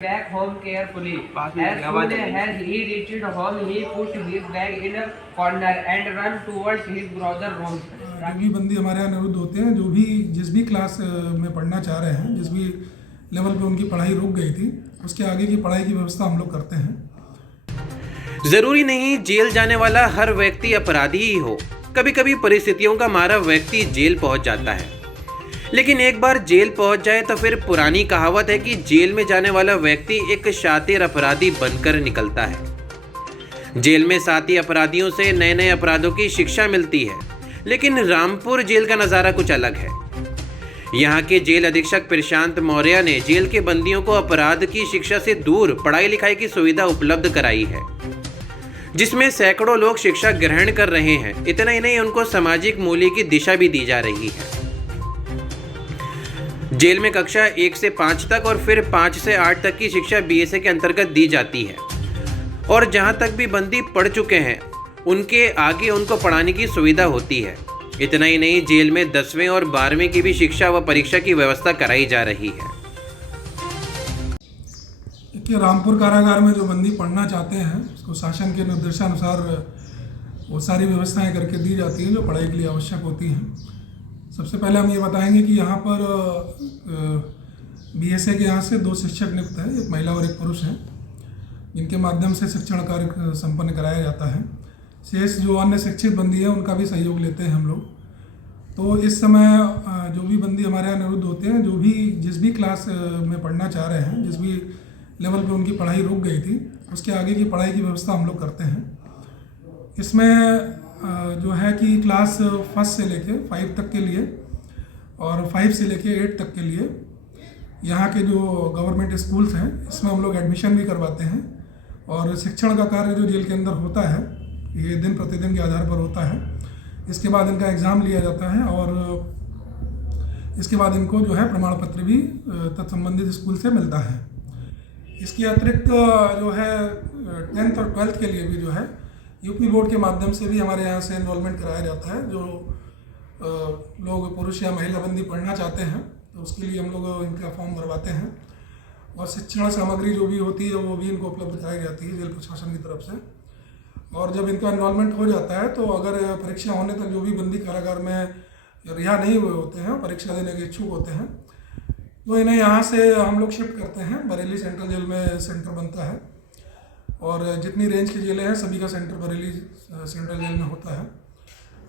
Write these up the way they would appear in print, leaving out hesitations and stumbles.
back home carefully. As soon as he reached home, he put his bag in a corner and ran towards his brother's room. जो भी बंदी हमारे यहाँ निरुद्ध होते हैं, जो भी जिस भी क्लास में पढ़ना चाह रहे हैं, जिस भी लेवल पे उनकी पढ़ाई रुक गई थी, उसके आगे की पढ़ाई की व्यवस्था हम लोग करते हैं। जरूरी नहीं जेल जाने वाला हर व्यक्ति अपराधी ही हो। कभी कभी परिस्थितियों का मारा व्यक्ति जेल पहुंच जाता है, लेकिन एक बार जेल पहुंच जाए तो फिर पुरानी कहावत है कि जेल में जाने वाला व्यक्ति एक शातिर अपराधी बनकर निकलता है। जेल में साथी अपराधियों से नए नए अपराधों की शिक्षा मिलती है, लेकिन रामपुर जेल का नज़ारा कुछ अलग है। यहाँ के जेल अधीक्षक प्रशांत मौर्य ने जेल के बंदियों को अपराध की शिक्षा से दूर पढ़ाई लिखाई की सुविधा उपलब्ध कराई है, जिसमें सैकड़ों लोग शिक्षा ग्रहण कर रहे हैं। इतना ही नहीं, उनको सामाजिक मूल्य की दिशा भी दी जा रही है। जेल में कक्षा 1 से 5 तक और फिर 5 से 8 तक की शिक्षा बीएसए के अंतर्गत दी जाती है, और जहां तक भी बंदी पढ़ चुके हैं उनके आगे उनको पढ़ाने की सुविधा होती है। इतना ही नहीं, जेल में 10वीं और 12वीं की भी शिक्षा व परीक्षा की व्यवस्था कराई जा रही है। कि रामपुर कारागार में जो बंदी पढ़ना चाहते हैं, उसको शासन के निर्देशानुसार वो सारी व्यवस्थाएं करके दी जाती हैं जो पढ़ाई के लिए आवश्यक होती हैं। सबसे पहले हम ये बताएंगे कि यहाँ पर बीएसए के यहाँ से 2 शिक्षक नियुक्त हैं, एक महिला और एक पुरुष हैं, जिनके माध्यम से शिक्षण कार्य संपन्न कराया जाता है। शेष जो अन्य शिक्षित बंदी है उनका भी सहयोग लेते हैं हम लोग। तो इस समय जो भी बंदी हमारे यहाँ निरुद्ध होते हैं, जो भी जिस भी क्लास में पढ़ना चाह रहे हैं, जिस भी लेवल पे उनकी पढ़ाई रुक गई थी, उसके आगे की पढ़ाई की व्यवस्था हम लोग करते हैं। इसमें जो है कि क्लास 1 से लेके 5 तक के लिए और 5 से लेके 8 तक के लिए यहाँ के जो गवर्नमेंट स्कूल्स हैं, इसमें हम लोग एडमिशन भी करवाते हैं। और शिक्षण का कार्य जो जेल के अंदर होता है, ये दिन प्रतिदिन के आधार पर होता है। इसके बाद इनका एग्ज़ाम लिया जाता है और इसके बाद इनको जो है प्रमाण पत्र भी तत्संबंधित स्कूल से मिलता है। इसके अतिरिक्त जो है 10th और 12th के लिए भी जो है यूपी बोर्ड के माध्यम से भी हमारे यहाँ से एनरोलमेंट कराया जाता है। जो लोग पुरुष या महिला बंदी पढ़ना चाहते हैं तो उसके लिए हम लोग इनका फॉर्म भरवाते हैं, और शिक्षण सामग्री जो भी होती है वो भी इनको उपलब्ध कराई जाती है जेल प्रशासन की तरफ से। और जब इनका एनरोलमेंट हो जाता है तो अगर परीक्षा होने तक जो भी बंदी कारागार में रिहा नहीं हुए होते हैं, परीक्षा देने के इच्छुक होते हैं, तो इन्हें यहाँ से हम लोग शिफ्ट करते हैं। बरेली सेंट्रल जेल में सेंटर बनता है, और जितनी रेंज की जेलें हैं सभी का सेंटर बरेली सेंट्रल जेल में होता है।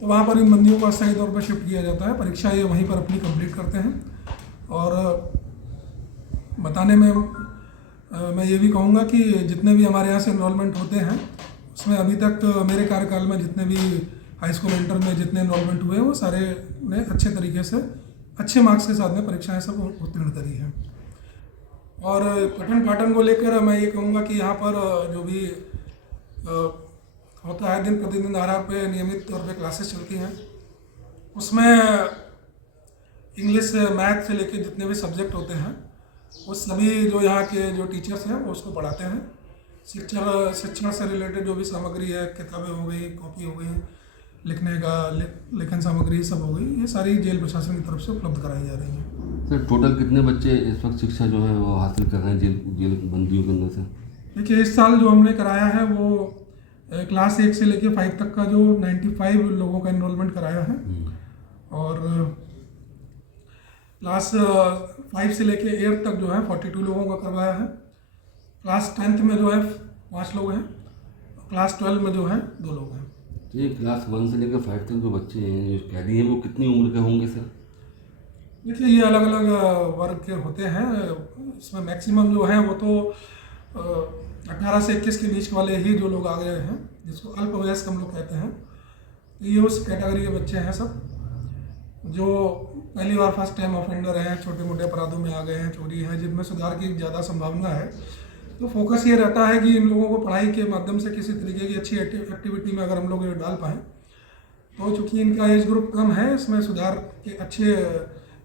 तो वहाँ पर इन बंदियों को अस्थायी तौर पर शिफ्ट किया जाता है। परीक्षा ये वहीं पर अपनी कंप्लीट करते हैं। और बताने में मैं ये भी कहूँगा कि जितने भी हमारे यहाँ से एनरोलमेंट होते हैं, उसमें अभी तक मेरे कार्यकाल में जितने भी हाई स्कूल इंटर में जितने एनरोलमेंट हुए, वो सारे ने अच्छे तरीके से अच्छे मार्क्स के साथ में परीक्षाएँ सब उत्तीर्ण करी हैं। और पठन पाठन को लेकर मैं ये कहूँगा कि यहाँ पर जो भी होता है, दिन प्रतिदिन आधार पे नियमित तौर पे क्लासेस चलती हैं। उसमें इंग्लिश मैथ से लेकर जितने भी सब्जेक्ट होते हैं वो सभी जो यहाँ के जो टीचर्स हैं वो उसको पढ़ाते हैं। शिक्षण से रिलेटेड जो भी सामग्री है, किताबें हो गई, कॉपी हो गई, लिखने का लेखन सामग्री सब हो गई, ये सारी जेल प्रशासन की तरफ से उपलब्ध कराई जा रही है। सर, टोटल कितने बच्चे इस वक्त शिक्षा जो है वो हासिल कर रहे हैं जेल बंदियों के अंदर से? देखिए, इस साल जो हमने कराया है वो क्लास 1 से लेके 5 तक का जो 95 लोगों का एनरोलमेंट कराया है, और क्लास 5 से लेके 8 तक जो है 42 लोगों का करवाया है। क्लास 10th में जो है 5 लोग हैं, क्लास 12 में जो है 2 लोग हैं। तो ये क्लास 1 से लेकर 5 तक जो बच्चे हैं, जो कैदी हैं, वो कितनी उम्र के होंगे सर? देखिए, ये अलग अलग वर्ग के होते हैं। इसमें मैक्सिमम जो हैं वो तो 18 से 21 के बीच वाले ही जो लोग आ गए हैं, जिसको अल्पवयस्क हम लोग कहते हैं। ये उस कैटेगरी के बच्चे हैं सब, जो पहली बार फर्स्ट टाइम ऑफेंडर हैं, छोटे मोटे अपराधों में आ गए हैं, चोरी है, जिनमें सुधार की ज़्यादा संभावना है। तो फोकस ये रहता है कि इन लोगों को पढ़ाई के माध्यम से किसी तरीके की अच्छी एक्टिविटी में अगर हम लोग डाल पाएँ, तो चूँकि इनका एज ग्रुप कम है, इसमें सुधार के अच्छे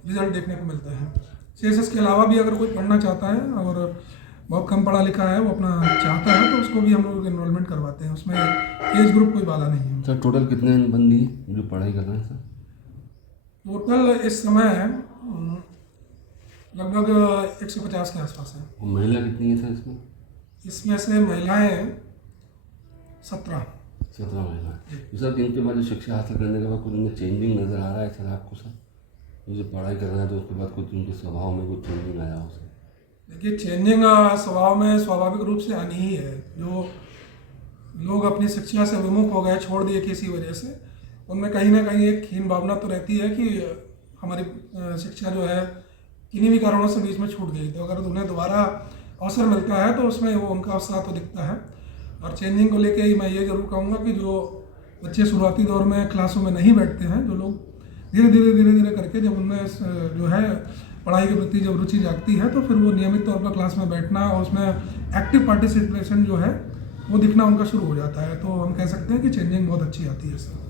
रिजल्ट देखने को मिलते हैं। शेष इसके अलावा भी अगर कोई पढ़ना चाहता है और बहुत कम पढ़ा लिखा है, वो अपना चाहता है, तो उसको भी हम लोग एनरोलमेंट करवाते हैं। उसमें एज ग्रुप कोई बाधा नहीं है। सर, टोटल कितने बंदी जो पढ़ाई कर रहे हैं सर? टोटल इस समय लगभग 150 के आसपास है। और महिला कितनी है सर इसमें? इसमें से महिलाएं 17। 17 महिला। तो सर इनके बाद जो शिक्षा हासिल करने के बाद कुछ उनमें चेंजिंग नज़र आ रहा है सर आपको सर? ये जो पढ़ाई कर रहे हैं तो उसके बाद कुछ उनके स्वभाव में कुछ चेंजिंग आया हो सर? देखिए, चेंजिंग स्वभाव में स्वाभाविक रूप से आनी ही है। जो लोग अपनी शिक्षा से विमुख हो गए, छोड़ दिए किसी वजह से, उनमें कहीं ना कहीं एक हीन भावना तो रहती है कि हमारी शिक्षा जो है किन्हीं भी कारणों से बीच में छूट गई। तो अगर उन्हें दोबारा अवसर मिलता है तो उसमें वो उनका उत्साह तो दिखता है। और चेंजिंग को लेके ही मैं ये जरूर कहूँगा कि जो बच्चे शुरुआती दौर में क्लासों में नहीं बैठते हैं, जो लोग धीरे धीरे करके जब उनमें जो है पढ़ाई के प्रति जब रुचि जागती है तो फिर वो नियमित तौर पर क्लास में बैठना और उसमें एक्टिव पार्टिसिपेशन जो है वो दिखना उनका शुरू हो जाता है। तो हम कह सकते हैं कि चेंजिंग बहुत अच्छी आती है सर।